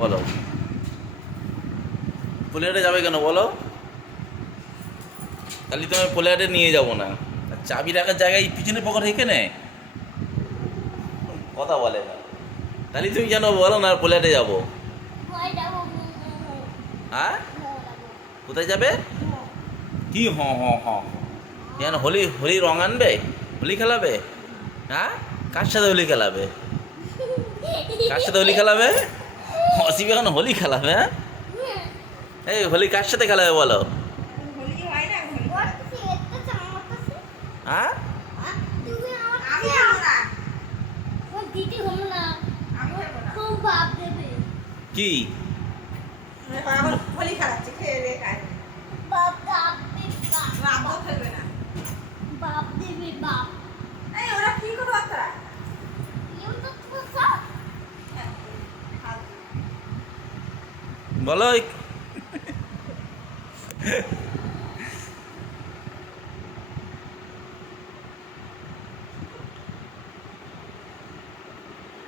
বলো, পোলিয়াটে যাবে কেন বলো? তাহলে তো আমি পোলিয়াটে নিয়ে যাবো না। আর চাবি রাখার জায়গায় পিছনে পকেট রেখে নেয়, কথা বলে না। তাহলে তুমি জানো বলো না পোলিয়াটে যাবো। হ্যাঁ, কোথায় যাবে? কি হ হ হ কেন? হোলি হোলি রং আনবে? হোলি খেলাবে? হ্যাঁ, কার সাথে হোলি খেলাবে? কার সাথে হোলি খেলাবে? অসীম এখন হোলি খেলাবে? হ্যাঁ, এই হোলি কার সাথে খেলাবে বলো? হ্যাঁ, কি হোলি খেলাচ্ছে খেয়ে দে খায় খেলবে না। এই ওরা কি করবো তারা বলো।